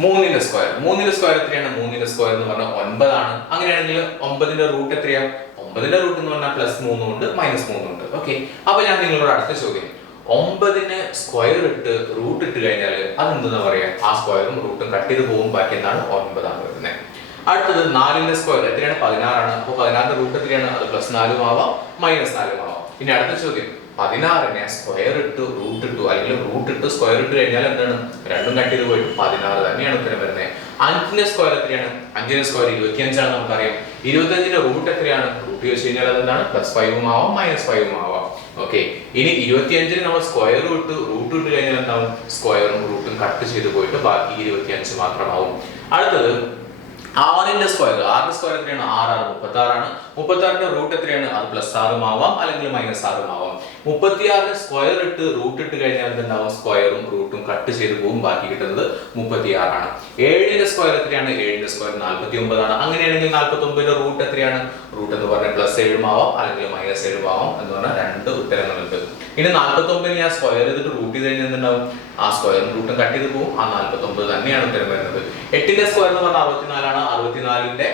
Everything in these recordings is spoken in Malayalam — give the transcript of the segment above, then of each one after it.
3ന്റെ സ്ക്വയർ. 3ന്റെ സ്ക്വയർ എത്രയാണ്? 3ന്റെ സ്ക്വയർ എന്ന് പറഞ്ഞാൽ 9 ആണ്. അങ്ങനെയാണെങ്കിൽ 9ന്റെ റൂട്ട് എത്രയാണ്? 9ന്റെ റൂട്ട് എന്ന് പറഞ്ഞാൽ +3 ഉണ്ട് -3 ഉണ്ട്. ഓക്കെ, അപ്പൊ ഞാൻ നിങ്ങളോട് അടുത്ത ചോദ്യം, 9ന് സ്ക്വയർ ഇട്ട് റൂട്ട് ഇട്ട് കഴിഞ്ഞാൽ അതെന്താ പറയാ? ആ സ്ക്വയറും റൂട്ടും കട്ട് ചെയ്ത് പോകും, ബാക്കി എന്താണ്? 9 ആണ് വരുന്നത്. അടുത്തത് 4ന്റെ സ്ക്വയർ എത്രയാണ്? 16 ആണ്. അപ്പോൾ 16ന്റെ റൂട്ട് എത്രയാണ്? അത് +4 ആവാം -4 ആവാം. ഇനി അടുത്ത ചോദ്യം, 16നെ സ്ക്വയർ ഇട്ട് റൂട്ട് ഇട്ടു അല്ലെങ്കിൽ റൂട്ട് ഇട്ട് സ്ക്വയർ ഇട്ട് കഴിഞ്ഞാൽ എന്താണ്? രണ്ടും കട്ട് ചെയ്ത് പോയിട്ട് 16 തന്നെയാണ് ഉത്തരം വരുന്നത്. 5ന്റെ സ്ക്വയർ എത്രയാണ്? 5ന്റെ സ്ക്വയർ 25 ആണ്, നമുക്കറിയാം. 25ന്റെ റൂട്ട് എത്രയാണ്? റൂട്ട് വെച്ച് കഴിഞ്ഞാൽ അതെന്താണ്? +5 ആവാം -5 ആവാം. ഓക്കെ, ഇനി 25ന് നമ്മൾ സ്ക്വയർ ഇട്ട് റൂട്ട് ഇട്ട് കഴിഞ്ഞാൽ എന്താവും? സ്ക്വയറും റൂട്ടും കട്ട് ചെയ്ത് പോയിട്ട് ബാക്കി 25 മാത്രമാവും. അടുത്തത് 6ന്റെ സ്ക്വയർ. 6ന്റെ സ്ക്വയർ എത്രയാണ്? 6 36 ആണ്. 36ന്റെ റൂട്ട് എത്രയാണ്? അത് +6 ആവാം അല്ലെങ്കിൽ -6 ആവാം. 36ന് സ്ക്വയർ ഇട്ട് റൂട്ട് ഇട്ട് കഴിഞ്ഞാൽ എന്താവും? സ്ക്വയറും റൂട്ടും കട്ട് ചെയ്ത് പോകും, ബാക്കി കിട്ടുന്നത് 36 ആണ്. 7ന്റെ സ്ക്വയർ എത്രയാണ്? 7ന്റെ സ്ക്വയർ 49 ആണ്. അങ്ങനെയാണെങ്കിൽ 49ന്റെ റൂട്ട് എത്രയാണ്? റൂട്ട് എന്ന് പറഞ്ഞാൽ +7 ആവാം അല്ലെങ്കിൽ -7 ആവാം എന്ന് പറഞ്ഞാൽ രണ്ട് ഉത്തരങ്ങളുണ്ട്. ഇനി 49ന് ഞാൻ സ്ക്വയർ ചെയ്തിട്ട് റൂട്ട് ചെയ്ത് കഴിഞ്ഞാൽ എന്തുണ്ടാവും? ആ സ്ക്വയറും റൂട്ടും കട്ട് ചെയ്ത് പോകും, ആ 49 തന്നെയാണ് ഉത്തരം വരുന്നത്. 8ന്റെ സ്ക്വയർ എന്ന് പറഞ്ഞാൽ 64 ആണ്. 64ന്റെ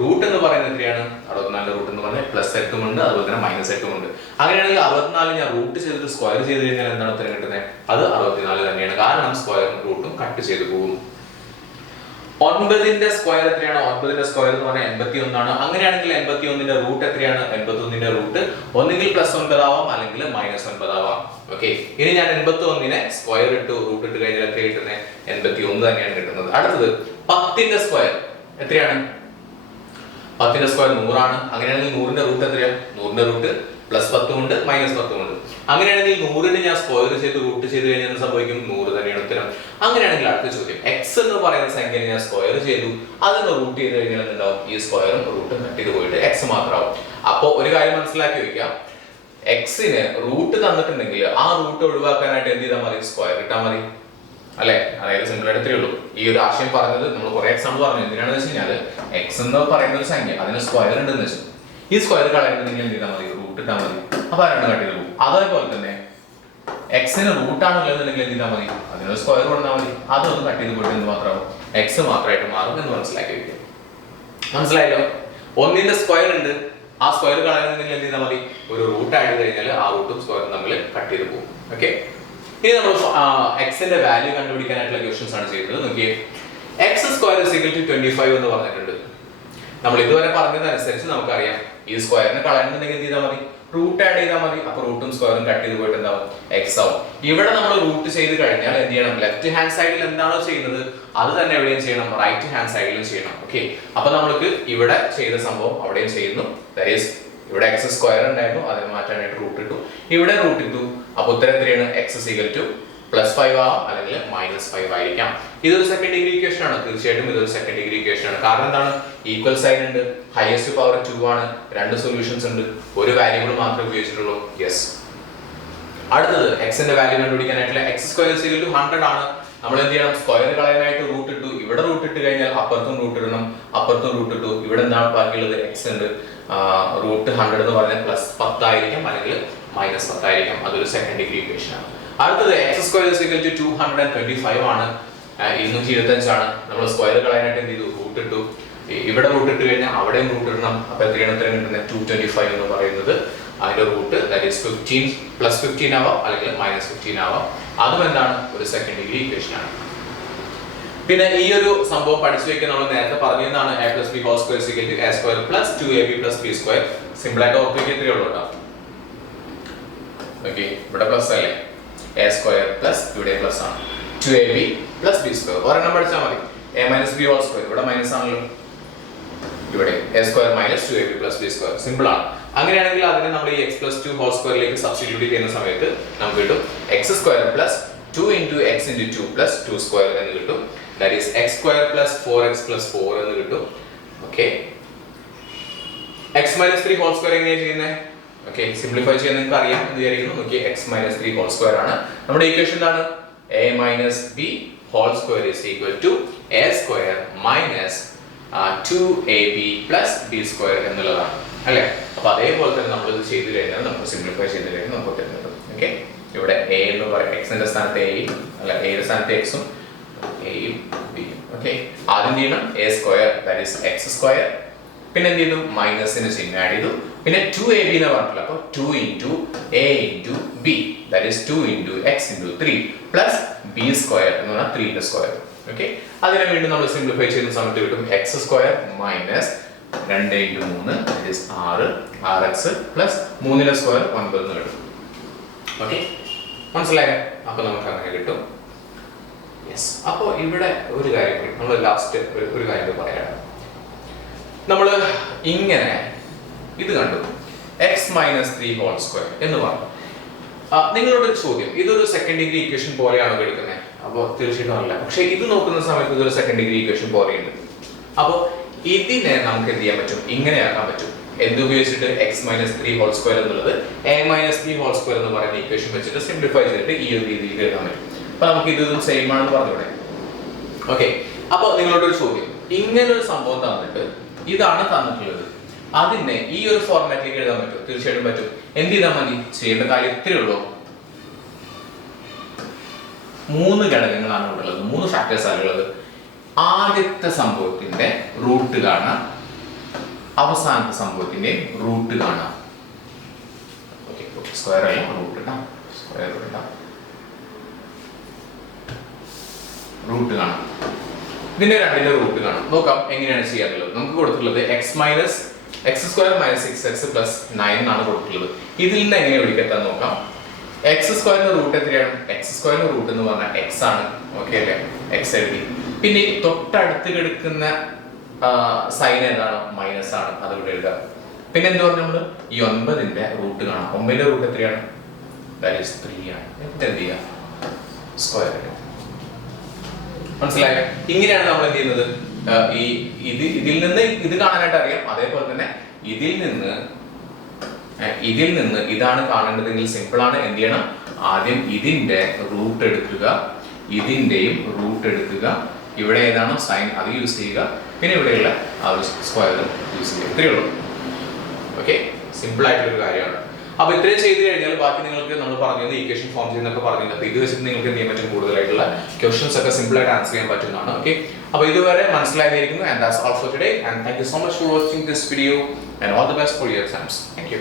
റൂട്ട് എന്ന് പറയുന്നത് എത്രയാണ്? 64ന്റെ റൂട്ട് എന്ന് പറഞ്ഞാൽ +8 ഉണ്ട്, അതുപോലെ തന്നെ -8 ഉണ്ട്. അങ്ങനെയാണെങ്കിൽ 64 ഞാൻ റൂട്ട് ചെയ്തിട്ട് സ്ക്വയർ ചെയ്ത് കഴിഞ്ഞാൽ എന്താണ് ഉത്തരം കിട്ടുന്നത്? അത് 64 തന്നെയാണ്, കാരണം സ്ക്വയറും റൂട്ടും കട്ട് ചെയ്ത് പോകും. 9ന്റെ സ്ക്വയർ എത്രയാണ്? 9ന്റെ സ്ക്വയർ എന്ന് പറഞ്ഞാൽ 81 ആണ്. അങ്ങനെയാണെങ്കിൽ 81ന്റെ റൂട്ട് എത്രയാണ്? 81ന്റെ റൂട്ട് ഒന്നുകിൽ +9 ആവാം അല്ലെങ്കിൽ -9 ആവാം. ഓക്കെ, ഇനി ഞാൻ 81നെ സ്ക്വയർ ഇട്ട് റൂട്ട് ഇട്ട് കഴിഞ്ഞാൽ എത്ര കിട്ടുന്നത്? 81 തന്നെയാണ് കിട്ടുന്നത്. അടുത്തത് 10ന്റെ സ്ക്വയർ എത്രയാണ്? 10ന്റെ സ്ക്വയർ 100 ആണ്. അങ്ങനെയാണെങ്കിൽ 100ന്റെ റൂട്ട് എത്രയാണ്? 100ന്റെ റൂട്ട് +10 ഉണ്ട് -10 ഉണ്ട്. അങ്ങനെയാണെങ്കിൽ 100ന് ഞാൻ സ്ക്വയർ ചെയ്ത് റൂട്ട് ചെയ്ത് കഴിഞ്ഞാൽ എന്ത് സംഭവിക്കും? 100 തന്നെയാണ് ഉത്തരം. അങ്ങനെയാണെങ്കിൽ അടുത്ത ചോദ്യം, x എന്ന് പറയുന്ന സംഖ്യയെ ഞാൻ സ്ക്വയർ ചെയ്തു, അതിന് റൂട്ട് ചെയ്ത് കഴിഞ്ഞാൽ എന്താവും? ഈ സ്ക്വയറും റൂട്ടും കട്ട് ചെയ്ത് പോയിട്ട് x മാത്രമാവും. അപ്പോൾ ഒരു കാര്യം മനസ്സിലാക്കി വെക്കാം, എക്സിന് റൂട്ട് തന്നിട്ടുണ്ടെങ്കിൽ ആ റൂട്ട് ഒഴിവാക്കാനായിട്ട് എന്ത് ചെയ്താൽ മതി? സ്ക്വയർ ഇട്ടാൽ മതി, അല്ലെ? അതായത് സിമ്പിൾ ആയിട്ട് ഇത്രയേ ഉള്ളൂ. ഈ ഒരു ആശയം പറഞ്ഞത് നമ്മൾ കുറെ എക്സാമ്പിൾ പറഞ്ഞു. എന്തിനാണെന്ന് വെച്ച് കഴിഞ്ഞാൽ എക്സ് എന്ന് പറയുന്ന ഒരു സംഖ്യ, അതിന് സ്ക്വയർ ഉണ്ടെന്ന് വെച്ചു, ഈ സ്ക്വയർ കളയുന്നുണ്ടെങ്കിൽ എന്ത് ചെയ്താൽ മതി? റൂട്ട് ഇട്ടാൽ മതി, അപ്പൊ രണ്ട് കട്ട് ചെയ്ത് പോകും. അതേപോലെ തന്നെ എക്സിന് റൂട്ടാണുള്ളതെന്നുണ്ടെങ്കിൽ എന്ത് ചെയ്താൽ മതി? അതിനൊരു സ്ക്വയർ കൊടുത്താൽ മതി, അതൊന്ന് കട്ട് ചെയ്ത് പോയിട്ട് എന്ത് മാത്രമാവും? എക്സ് മാത്രമായിട്ട് മാറും എന്ന് മനസ്സിലാക്കി വെക്കുക. മനസ്സിലായല്ലോ? 1ന്റെ സ്ക്വയർ ഉണ്ട്, ആ സ്ക്വയർ കളയുന്നുണ്ടെങ്കിൽ എന്ത് ചെയ്താൽ മതി? ഒരു റൂട്ട് ആഡ് ചെയ്ത് കഴിഞ്ഞാൽ ആ റൂട്ടും സ്ക്വയറും തമ്മിൽ കട്ട് ചെയ്ത് പോകും. ഓക്കെ, ഇനി നമ്മൾ എക്സിന്റെ വാല്യൂ കണ്ടുപിടിക്കാനായിട്ടുള്ള ക്വസ്റ്റ്യൻസ് ആണ് ചെയ്യുന്നത്. നോക്കിയേ, x² = 25 എന്ന് പറഞ്ഞിട്ടുണ്ട്. നമ്മൾ ഇതുവരെ പറഞ്ഞതനുസരിച്ച് നമുക്കറിയാം ഈ സ്ക്വയറിനെ കളയണമെന്നുണ്ടെങ്കിൽ എന്ത് ചെയ്താൽ മതി? റൂട്ട് ആഡ് ചെയ്താൽ മതി. അപ്പൊ റൂട്ടും സ്ക്വയറും കട്ട് ചെയ്ത് പോയിട്ട് എന്താവും? എക്സ് ആവും. ഇവിടെ നമ്മൾ റൂട്ട് ചെയ്ത് കഴിഞ്ഞാൽ എന്ത് ചെയ്യണം? ലെഫ്റ്റ് ഹാൻഡ് സൈഡിൽ എന്താണോ ചെയ്യുന്നത് അത് തന്നെ എവിടെയും ചെയ്യണം, റൈറ്റ് ഹാൻഡ് സൈഡിലും ചെയ്യണം. ഓക്കെ, അപ്പൊ നമ്മൾക്ക് ഇവിടെ ചെയ്ത സംഭവം അവിടെയും ചെയ്യുന്നു. ദാറ്റ് ഈസ് ഇവിടെ x² ഉണ്ടായിരുന്നു, അതിനെ മാറ്റാനായിട്ട് റൂട്ട് ഇട്ടു, ഇവിടെ റൂട്ട് ഇട്ടു. അപ്പൊ ഉത്തരം എത്രയാണ്? x = +5 ആവാം അല്ലെങ്കിൽ -5 ആയിരിക്കാം. ഇതൊരു സെക്കൻഡ് ഡിഗ്രി ഇക്വേഷൻ ആണ്. തീർച്ചയായിട്ടും ഇതൊരു സെക്കൻഡ് ഡിഗ്രി ഇക്വേഷൻ ആണ്. കാരണം എന്താണ്? ഈക്വൽ സൈൻ ഉണ്ട്, ഹൈയസ്റ്റ് പവർ 2 ആണ്, രണ്ട് സൊല്യൂഷൻസ് ഉണ്ട്, ഒരു വാരിയബിൾ മാത്രമേ ഉപയോഗിച്ചിട്ടുള്ളൂ. യെസ്. അടുത്തത് എക്സിന്റെ വാല്യൂ കണ്ടുപിടിക്കാനായിട്ടുള്ള x² = 100 ആണ്. നമ്മൾ എന്ത് ചെയ്യണം? സ്ക്വയർ കളയാനായിട്ട് റൂട്ട് ഇട്ടു, ഇവിടെ റൂട്ട് ഇട്ട് കഴിഞ്ഞാൽ അപ്പുറത്തും റൂട്ട് ഇടണം, അപ്പുറത്തും റൂട്ട് ഇട്ടു. ഇവിടെ എന്താണ് ബാക്കിയുള്ളത്? x ഉണ്ട്. റൂട്ട് 100 എന്ന് പറഞ്ഞാൽ +10 ആയിരിക്കാം അല്ലെങ്കിൽ -10 ആയിരിക്കാം. അതൊരു സെക്കൻഡ് ഡിഗ്രി ഇക്വേഷൻ ആണ്. അടുത്തത് x² = 225 ആണ്, 225 ആണ്. നമ്മൾ സ്ക്വയർ കളയാനായിട്ട് എന്ത് ചെയ്തു? റൂട്ട് ഇട്ടു, ഇവിടെ റൂട്ട് ഇട്ട് കഴിഞ്ഞാൽ അവിടെയും റൂട്ട് ഇടണം. അപ്പൊ എത്രയാണ് ഉത്തരം കിട്ടുന്നത്? 225 എന്ന് പറയുന്നത്. അതിന്റെ റൂട്ട് ദാറ്റ് ഈസ് 15 +15 ആവാം അല്ലെങ്കിൽ -15 ആവാം. അതും എന്താണ്? ഒരു സെക്കൻഡ് ഡിഗ്രി ഇക്വേഷൻ ആണ്. പിന്നെ ഈ ഒരു സംഭവം പഠിച്ചു വെക്കാൻ നമ്മൾ നേരത്തെ പറഞ്ഞതാണ് a + b² = a² + 2ab + b². Simple ആയിട്ട് ഓർമ്മിക്കത്തേ ഉള്ളൂ കേട്ടോ. ഓക്കെ, ഇവിടെ പ്ലസ് അല്ലേ? a² + ഇവിടെ പ്ലസ് ആണ്, 2ab + b². ഒരെണ്ണം പഠിച്ചാൽ മതി. a - b² ഇവിടെ മൈനസ് ആണല്ലോ, ഇവിടെ a² - 2ab + b². സിമ്പിൾ ആണ്. അങ്ങനെയാണെങ്കിൽ അതിനെ നമ്മൾ ഈ x + 2² ലേക്ക് സബ്സ്റ്റിറ്റ്യൂട്ട് ചെയ്യുന്ന സമയത്ത് നമുക്ക് കിട്ടും x² + 2 × x × 2 + 2² എന്ന് കിട്ടും. ദാറ്റ് ഈസ് x² + 4x + 4 എന്ന് കിട്ടും. ഓക്കെ, x - 3² എങ്ങനെയാണ് ചെയ്യുന്നത്? ഓക്കെ, സിംപ്ലിഫൈ ചെയ്യാൻ നിങ്ങൾക്ക് അറിയാം എന്ന് വിചാരിക്കുന്നു. നോക്കിയേ, x - 3² ആണ്. നമ്മുടെ ഇക്വേഷൻ എന്താണ്? a - b² = a² - 2ab + b² എന്നുള്ളതാണ്, അല്ലേ? അപ്പൊ അതേപോലെ തന്നെ നമ്മൾ ഇത് ചെയ്തു കഴിഞ്ഞാൽ നമുക്ക് സിംപ്ലിഫൈ ചെയ്ത് കഴിഞ്ഞാൽ നമുക്ക് ഉത്തരം കിട്ടും. ഓക്കെ, ഇവിടെ a എന്ന് പറയുന്നത് x ന്റെ സ്ഥാനത്ത് a അല്ല, a യുടെ സ്ഥാനത്ത് x ഉം എയും ബിയും. ഓക്കെ, ആദ്യം എന്ത് ചെയ്യണം? A square that is X square, പിന്നെ എന്ത് ചെയ്തു? മൈനസിന് ചിഹ്നം ആഡ് ചെയ്തു, പിന്നെ 2ab എന്ന് പറഞ്ഞില്ല, അപ്പോൾ 2 into a into b that is 2 into x into 3 plus b square എന്ന് പറഞ്ഞാൽ 3 ന്റെ സ്ക്വയർ. ഓക്കെ, അതിനെ വീണ്ടും നമ്മൾ സിംപ്ലിഫൈ ചെയ്യുന്ന സമയത്ത് കിട്ടും X square minus 2 into 3 that is 6 6x plus 3 ന്റെ സ്ക്വയർ 9 എന്ന് കിട്ടും. ഓക്കെ, മനസ്സിലായോ? അപ്പോൾ നമുക്ക് അങ്ങനെ കിട്ടും. യെസ്, അപ്പോൾ ഇവിടെ ഒരു കാര്യം കൂടി നമ്മൾ ലാസ്റ്റ് ഒരു കാര്യം പറയാം. നമ്മൾ ഇങ്ങനെ ഇത് കണ്ടു എക്സ് മൈനസ് 3 ഹോൾ സ്ക്വയർ എന്ന് പറഞ്ഞു. നിങ്ങളോട് ചോദ്യം, ഇതൊരു സെക്കൻഡ് ഡിഗ്രി ഇക്വേഷൻ പോലെയാണോ എടുക്കുന്നത്? അപ്പോൾ തീർച്ചയായിട്ടും അല്ല. പക്ഷെ ഇത് നോക്കുന്ന സമയത്ത് ഇതൊരു സെക്കൻഡ് ഡിഗ്രി ഇക്വേഷൻ പോലെയുണ്ട്. അപ്പോൾ ഇതിനെ നമുക്ക് എന്ത് ചെയ്യാൻ പറ്റും? ഇങ്ങനെ ആക്കാൻ പറ്റും. എന്ത് ഉപയോഗിച്ചിട്ട്? എക്സ് മൈനസ് 3 ഹോൾ സ്ക്വയർ എന്നുള്ളത് എ മൈനസ് 3 ഹോൾ സ്ക്വയർ എന്ന് പറയുന്ന ഇക്വേഷൻ വെച്ചിട്ട് സിംപ്ലിഫൈ ചെയ്തിട്ട് ഈ ഒരു രീതിയിൽ എഴുതാൻ പറ്റും. അപ്പൊ നമുക്ക് ഇതും സെയിം ആണെന്ന് പറഞ്ഞൂടെ? ഓക്കെ, അപ്പോൾ നിങ്ങളോടൊരു ചോദ്യം, ഇങ്ങനെ ഒരു സംഭവം തന്നിട്ട് ഇതാണ് തന്നിട്ടുള്ളത്, അതിനെ ഈ ഒരു ഫോർമാറ്റിലേക്ക് എഴുതാൻ പറ്റും? തീർച്ചയായിട്ടും പറ്റും. എന്ത് ചെയ്താൽ മതി? ചെയ്യേണ്ട കാര്യം ഇത്രയേ ഉള്ളൂ. 3 ഘടകങ്ങളാണ് ഉള്ളത്, 3 ഫാക്ടേഴ്സ് ആണ് ഉള്ളത്. ആദ്യത്തെ സംഭവത്തിന്റെ റൂട്ട് കാണാം, അവസാനത്തെ സംഭവത്തിന്റെ റൂട്ട് കാണാം. ഓക്കെ, സ്ക്വയർ അല്ല, റൂട്ട് ഇടാം, സ്ക്വയർ ഇടാം, റൂട്ട് കാണാം. ഇതിന്റെ രണ്ടിന്റെ റൂട്ട് കാണാം. നോക്കാം എങ്ങനെയാണ് ചെയ്യാറുള്ളത്. നമുക്ക് കൊടുത്തിട്ടുള്ളത് X minus X square minus 6x plus 9 എന്നാണ് കൊടുത്തിട്ടുള്ളത്. ഇതിൽ നിന്ന് എങ്ങനെ വിളിക്കട്ടെ നോക്കാം. എക്സ് സ്ക്വയറിന്റെ റൂട്ട് എത്രയാണ്? എക്സ് സ്ക്വയറിന്റെ റൂട്ട് എന്ന് പറഞ്ഞാൽ എക്സ് ആണ്. ഓക്കെ അല്ലേ? എക്സ് എഴുതി. പിന്നെ തൊട്ടടുത്ത് കിടക്കുന്ന സൈൻ ഏതാണ്? മൈനസ് ആണ്, അത് ഇവിടെ എഴുതാം. പിന്നെ എന്ത് പറഞ്ഞു? നമ്മൾ ഈ 9ന്റെ റൂട്ട് കാണാം. 9ന്റെ റൂട്ട് എത്രയാണ്? ദാറ്റ് ഈസ് 3 ആണ്. എന്നിട്ട് എന്ത് ചെയ്യാം? സ്ക്വയർ. മനസ്സിലായോ? ഇങ്ങനെയാണ് നമ്മൾ എന്ത് ചെയ്യുന്നത്. ഇതിൽ നിന്ന് ഇത് കാണാനായിട്ട് അറിയാം. അതേപോലെ തന്നെ ഇതിൽ നിന്ന് ഇതാണ് കാണേണ്ടതെങ്കിൽ സിമ്പിൾ ആണ്. എന്ത് ചെയ്യണം? ആദ്യം ഇതിന്റെ റൂട്ട് എടുക്കുക, ഇതിന്റെയും റൂട്ട് എടുക്കുക, ഇവിടെ ഏതാണോ സൈൻ അത് യൂസ് ചെയ്യുക, പിന്നെ ഇവിടെയുള്ള ആ ഒരു സ്ക്വയർ യൂസ് ചെയ്യുക. ഇത്രയേ ഉള്ളൂ. ഓക്കെ, സിമ്പിൾ ആയിട്ടുള്ള കാര്യമാണ്. അപ്പൊ ഇത്രയും ചെയ്ത് കഴിഞ്ഞാൽ ബാക്കി നിങ്ങൾക്ക് നമ്മൾ പറഞ്ഞത് ഈക്വേഷൻ ഫോം ചെയ്യുന്നൊക്കെ പറഞ്ഞില്ല. അപ്പൊ ഇത് വെച്ചിട്ട് നിങ്ങൾക്ക് എന്ത് ചെയ്യാൻ പറ്റും? കൂടുതലായിട്ടുള്ള ക്വസ്റ്റൻസ് ഒക്കെ സിമ്പിൾ ആയിട്ട് ആൻസർ ചെയ്യാൻ പറ്റുന്നതാണ്. ഓക്കെ, അപ്പൊ ഇതുവരെ മനസ്സിലായിരിക്കുന്നു. And that's all for today. And thank you so much for watching this video. And all the best for your exams. Thank you.